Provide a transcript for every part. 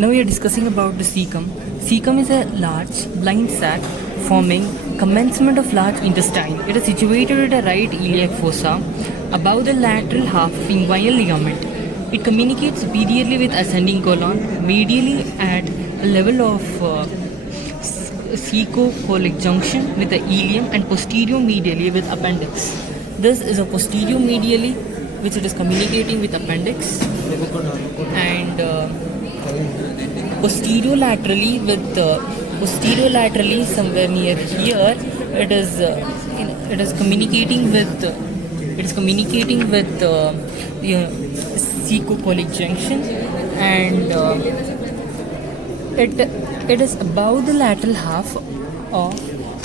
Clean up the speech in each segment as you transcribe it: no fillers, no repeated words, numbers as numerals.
Now we are discussing about the caecum. Caecum is a large blind sac forming commencement of large intestine. It is situated at the right iliac fossa above the lateral half of inguinal ligament. It communicates superiorly with ascending colon, medially at a level of caecocolic junction with the ileum, and posterior medially with appendix. This is a posterior medially which it is communicating with appendix, and posterior laterally somewhere near here it is communicating with the caecocolic junction, and it is above the lateral half of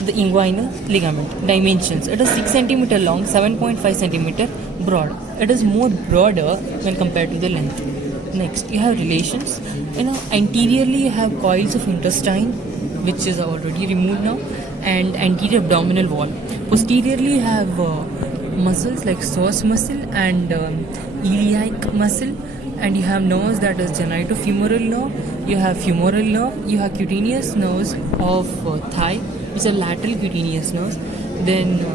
the inguinal ligament. Dimensions: it is 6 cm long, 7.5 cm broad. It is more broader when compared to the length. Next, you have relations. Anteriorly you have coils of intestine, which is already removed now, and anterior abdominal wall. Posteriorly you have muscles like psoas muscle and iliac muscle, and you have nerves, that is genitofemoral nerve, you have femoral nerve, you have cutaneous nerves of thigh, which are lateral cutaneous nerves. Then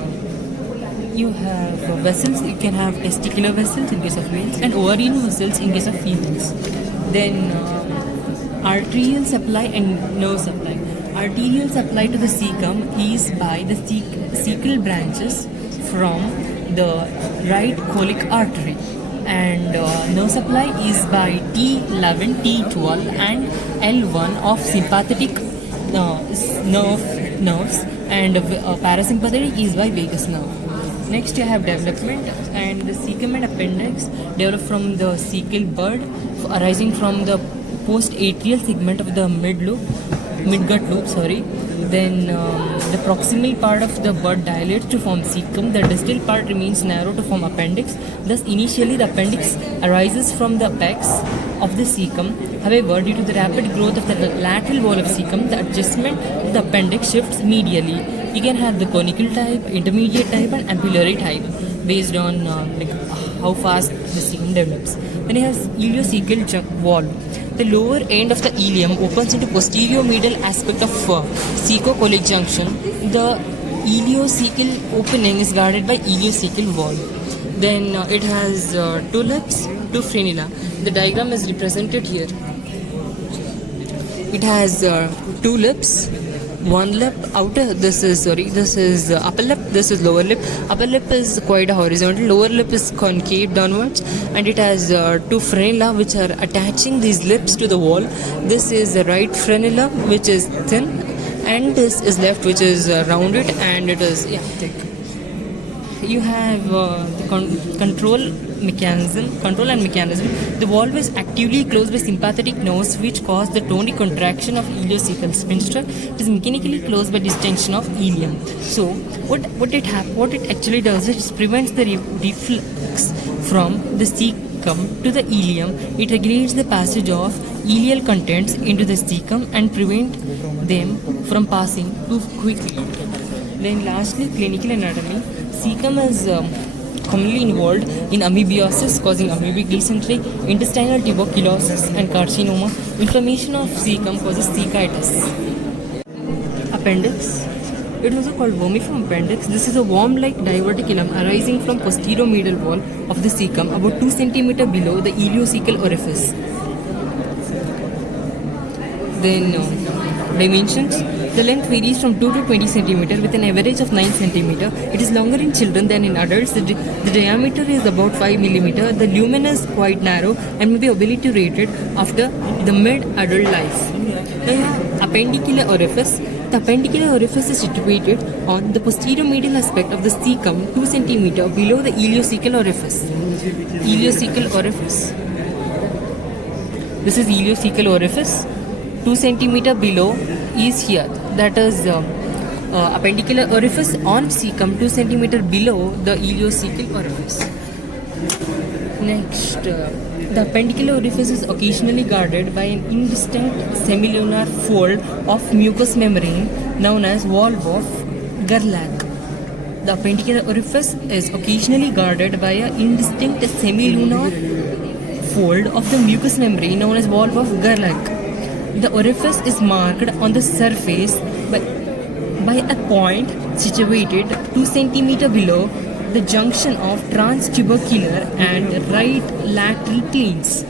you have vessels. You can have testicular vessels in case of males and ovarian vessels in case of females. Then arterial supply and nerve supply. Arterial supply to the caecum is by the cecal branches from the right colic artery, and nerve supply is by T11, T12 and L1 of sympathetic nerves, and parasympathetic is by vagus nerve. Next you have development, and the caecum and appendix develop from the cecal bud arising from the post-atrial segment of the midgut loop. Then the proximal part of the bud dilates to form caecum. The distal part remains narrow to form appendix. Thus initially the appendix arises from the apex of the caecum. However, due to the rapid growth of the lateral wall of caecum, the adjustment of the appendix shifts medially. You can have the conical type, intermediate type and ampullary type based on how fast the caecum develops. Then you have iliocecal wall. The lower end of the ileum opens into posterior medial aspect of caecocolic junction. The iliocecal opening is guarded by iliocecal wall. Then it has two lips, two frenula. The diagram is represented here. It has two lips, one lip outer, this is upper lip, this is lower lip. Upper lip is quite horizontal, lower lip is concave downwards, and it has two frenula which are attaching these lips to the wall. This is the right frenula which is thin, and this is left which is rounded, and it is thick. You have the control and mechanism. The valve is actively closed by sympathetic nerves which cause the tonic contraction of iliocecal sphincter. It is mechanically closed by distension of ileum. So what it actually does is it prevents the reflux from the caecum to the ileum. It regulates the passage of ileal contents into the caecum and prevent them from passing too quickly. Then lastly, clinical anatomy. Caecum is commonly involved in amoebiosis, causing amoebic dysentery, intestinal tuberculosis and carcinoma. Inflammation of caecum causes caecitis. Appendix. It is also called vermiform appendix. This is a worm-like diverticulum arising from posterior medial wall of the caecum about 2 cm below the iliocecal orifice. Then dimensions. The length varies from 2 to 20 cm with an average of 9 cm. It is longer in children than in adults. The diameter is about 5 mm. The lumen is quite narrow and may be obliterated after the mid-adult life. The appendicular orifice. The appendicular orifice is situated on the posterior medial aspect of the caecum 2 cm below the iliocecal orifice. Iliocecal orifice. This is iliocecal orifice. 2 cm below is here. That is appendicular orifice on caecum 2 cm below the iliocecal orifice. Next, the appendicular orifice is occasionally guarded by an indistinct semilunar fold of mucous membrane known as valve of Gerlach. The appendicular orifice is occasionally guarded by an indistinct semilunar fold of the mucous membrane known as valve of Gerlach. The orifice is marked on the surface by a point situated 2 cm below the junction of transtubercular and right lateral planes.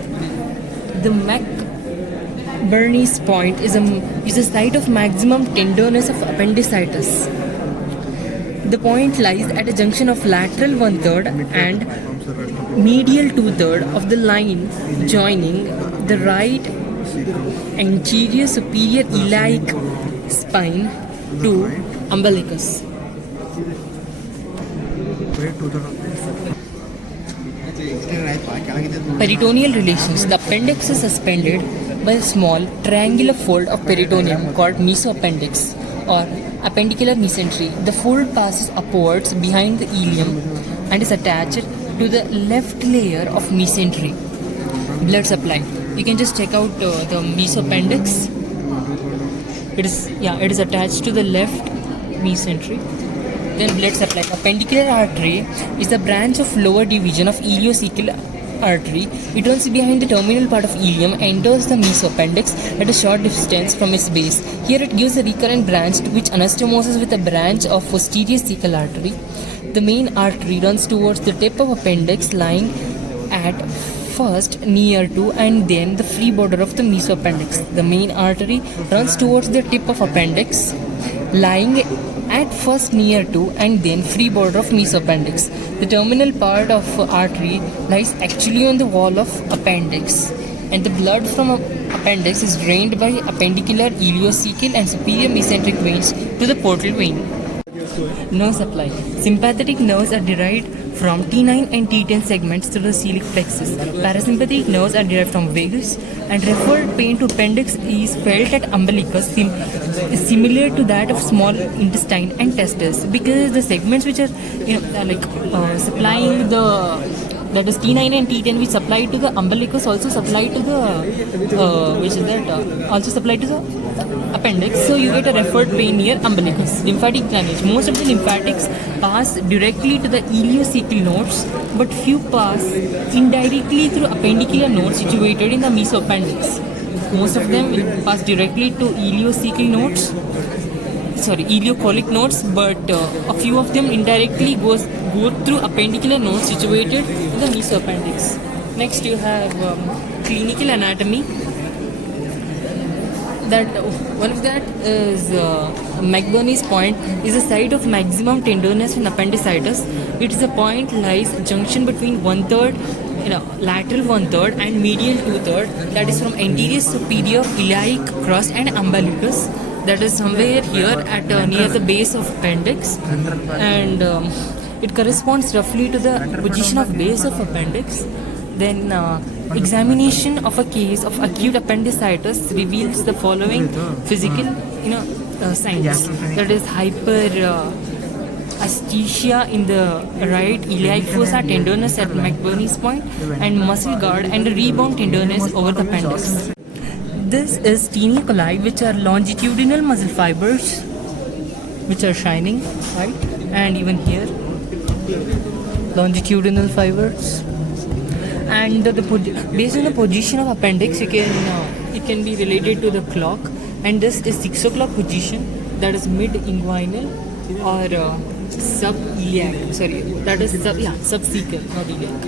The McBurney's point is a site of maximum tenderness of appendicitis. The point lies at a junction of lateral 1/3 and medial 2/3 of the line joining the right anterior superior iliac spine to umbilicus. Peritoneal relations. The appendix is suspended by a small triangular fold of peritoneum called mesoappendix or appendicular mesentery. The fold passes upwards behind the ileum and is attached to the left layer of mesentery. Blood supply. You can just check out the mesoappendix. It is attached to the left mesentery. Then blood supply. Appendicular artery is the branch of lower division of ileocecal artery. It runs behind the terminal part of ileum, enters the mesoappendix at a short distance from its base. Here it gives a recurrent branch which anastomoses with a branch of posterior cecal artery. The main artery runs towards the tip of appendix, lying at first near to and then the free border of the mesoappendix. The main artery runs towards the tip of appendix, lying at first near to and then free border of mesoappendix. The terminal part of artery lies actually on the wall of appendix, and the blood from appendix is drained by appendicular, ileocecal and superior mesenteric veins to the portal vein. Nerve supply. Sympathetic nerves are derived from T9 and T10 segments through the celiac plexus. Parasympathetic nerves are derived from vagus, and referred pain to appendix is felt at umbilicus, similar to that of small intestine and testes, because the segments which are supplying the that is T9 and T10 which supply to the umbilicus also supply to the also supply to the appendix, so you get a referred pain near umbilicus. Lymphatic drainage. Most of the lymphatics pass directly to the ileocecal nodes, but few pass indirectly through appendicular nodes situated in the mesoappendix. Most of them will pass directly to ileocolic nodes, but a few of them indirectly go through appendicular nodes situated in the mesoappendix. Next you have clinical anatomy. That one of that is McBurney's point is a site of maximum tenderness in appendicitis. It is a point lies junction between 1/3, lateral 1/3 and medial 2/3, that is from anterior superior iliac crust and umbilicus, that is somewhere here at near the base of appendix, and it corresponds roughly to the position of base of appendix. Then examination of a case of acute appendicitis reveals the following physical signs, that is hyperasthesia in the right iliac fossa, tenderness at McBurney's point, and muscle guard and rebound tenderness over the appendix. This is tinea coli, which are longitudinal muscle fibers which are shining, right? And even here longitudinal fibers. And based on the position of appendix, it can be related to the clock, and this is 6 o'clock position, that is mid-inguinal or sub-iliac, subcecal, not iliac.